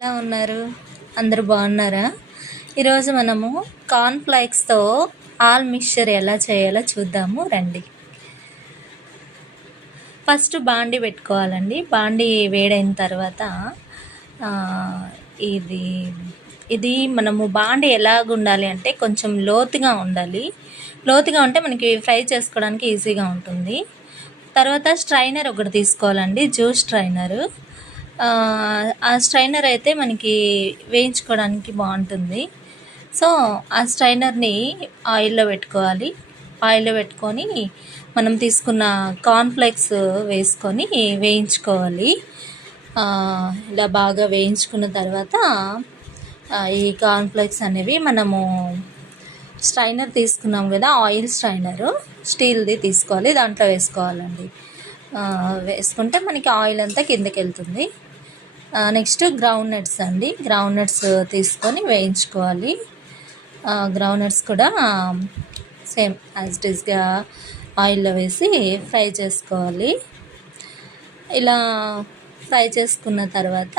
ఎలా ఉన్నారు? అందరూ బాగున్నారా? ఈరోజు మనము కార్న్‌ఫ్లేక్స్‌తో ఆల్ మిక్స్చర్ ఎలా చేయాలో చూద్దాము రండి. ఫస్ట్ బాండీ పెట్టుకోవాలండి. బాండీ వేడైన తర్వాత ఇది ఇది మనము బాండీ ఎలాగుండాలి అంటే కొంచెం లోతుగా ఉండాలి. లోతుగా ఉంటే మనకి ఫ్రై చేసుకోవడానికి ఈజీగా ఉంటుంది. తర్వాత స్ట్రైనర్ ఒకటి తీసుకోవాలండి, జ్యూస్ స్ట్రైనరు. ఆ స్ట్రైనర్ అయితే మనకి వేయించుకోవడానికి బాగుంటుంది. సో ఆ స్ట్రైనర్ని ఆయిల్లో పెట్టుకోవాలి. ఆయిల్లో పెట్టుకొని మనం తీసుకున్న కార్న్‌ఫ్లేక్స్ వేసుకొని వేయించుకోవాలి. ఇలా బాగా వేయించుకున్న తర్వాత ఈ కార్న్‌ఫ్లేక్స్ అనేవి మనము స్ట్రైనర్ తీసుకున్నాం కదా, ఆయిల్ స్ట్రైనరు స్టీల్ది తీసుకోవాలి, దాంట్లో వేసుకోవాలండి. వేసుకుంటే మనకి ఆయిల్ అంతా కిందకి వెళ్తుంది. నెక్స్ట్ గ్రౌండ్ నట్స్ అండి, గ్రౌండ్ నట్స్ తీసుకొని వేయించుకోవాలి. గ్రౌండ్ నట్స్ కూడా సేమ్ యాజ్ ఇట్ ఈస్గా ఆయిల్లో వేసి ఫ్రై చేసుకోవాలి. ఇలా ఫ్రై చేసుకున్న తర్వాత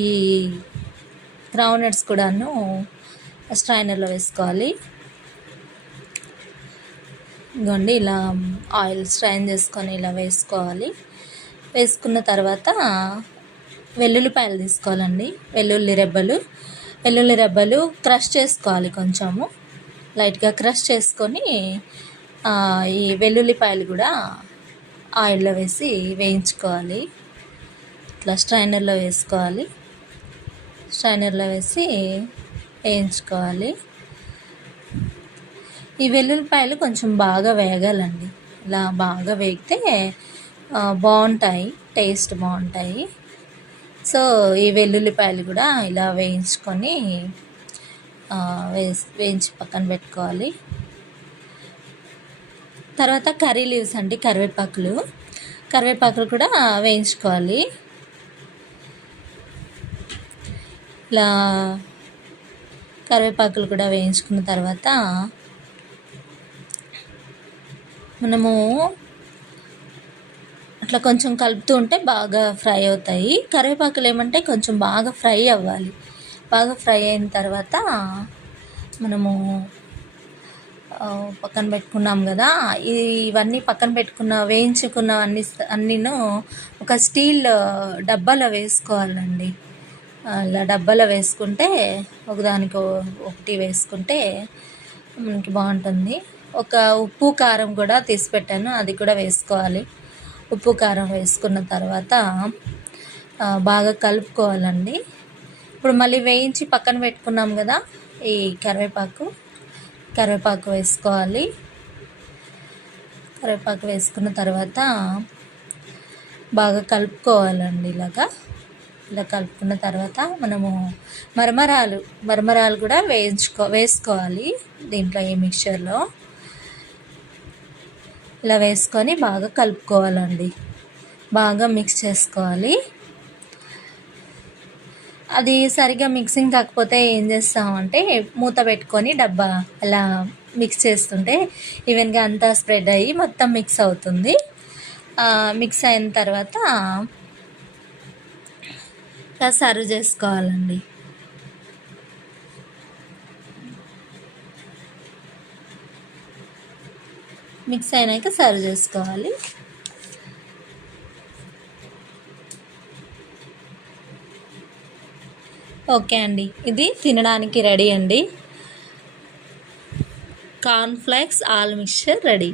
ఈ గ్రౌండ్ నట్స్ కూడాను స్ట్రైనర్లో వేసుకోవాలి. ఇదిగోండి, ఇలా ఆయిల్ స్ట్రైన్ చేసుకొని ఇలా వేసుకోవాలి. వేసుకున్న తర్వాత వెల్లుల్లిపాయలు తీసుకోవాలండి, వెల్లుల్లి రెబ్బలు క్రష్ చేసుకోవాలి. కొంచెము లైట్గా క్రష్ చేసుకొని ఈ వెల్లుల్లిపాయలు కూడా ఆయిల్లో వేసి వేయించుకోవాలి. ఇట్లా స్ట్రైనర్లో వేసుకోవాలి, స్ట్రైనర్లో వేసి వేయించుకోవాలి. ఈ వెల్లుల్లిపాయలు కొంచెం బాగా వేగాలండి. ఇలా బాగా వేగితే బాగుంటాయి, టేస్ట్ బాగుంటాయి. సో ఈ వెల్లుల్లిపాయలు కూడా ఇలా వేయించుకొని వేయించి పక్కన పెట్టుకోవాలి. తర్వాత కర్రీ లీవ్స్ అండి, కరివేపాకులు కూడా వేయించుకోవాలి. ఇలా కరివేపాకులు కూడా వేయించుకున్న తర్వాత మనము అట్లా కొంచెం కలుపుతూ ఉంటే బాగా ఫ్రై అవుతాయి. కరివేపాకులు ఏమంటే కొంచెం బాగా ఫ్రై అవ్వాలి. బాగా ఫ్రై అయిన తర్వాత మనము పక్కన పెట్టుకున్నాం కదా, ఇవన్నీ పక్కన పెట్టుకున్న వేయించుకున్న అన్నీను ఒక స్టీల్ డబ్బాలో వేసుకోవాలండి. ఇలా డబ్బాలో వేసుకుంటే ఒకదానికి ఒకటి వేసుకుంటే మనకి బాగుంటుంది. ఒక ఉప్పు కారం కూడా తీసి పెట్టాను, అది కూడా వేసుకోవాలి. ఉప్పు కారం వేసుకున్న తర్వాత బాగా కలుపుకోవాలండి. ఇప్పుడు మళ్ళీ వేయించి పక్కన పెట్టుకున్నాం కదా, ఈ కరివేపాకు వేసుకోవాలి. కరివేపాకు వేసుకున్న తర్వాత బాగా కలుపుకోవాలండి. ఇలా కలుపుకున్న తర్వాత మనము మరమరాలు కూడా వేసుకోవాలి దీంట్లో, ఈ మిక్చర్లో. ఇలా వేసుకొని బాగా కలుపుకోవాలండి, బాగా మిక్స్ చేసుకోవాలి. అది సరిగా మిక్సింగ్ కాకపోతే ఏం చేస్తామంటే మూత పెట్టుకొని డబ్బా అలా మిక్స్ చేస్తుంటే ఈవెన్గా అంతా స్ప్రెడ్ అయ్యి మొత్తం మిక్స్ అవుతుంది. మిక్స్ అయిన తర్వాత సర్వ్ చేసుకోవాలండి. మిక్స్ అయినాక సర్వ్ చేసుకోవాలి. ఓకే అండి, ఇది తినడానికి రెడీ అండి. Cornflakes all mixture ready.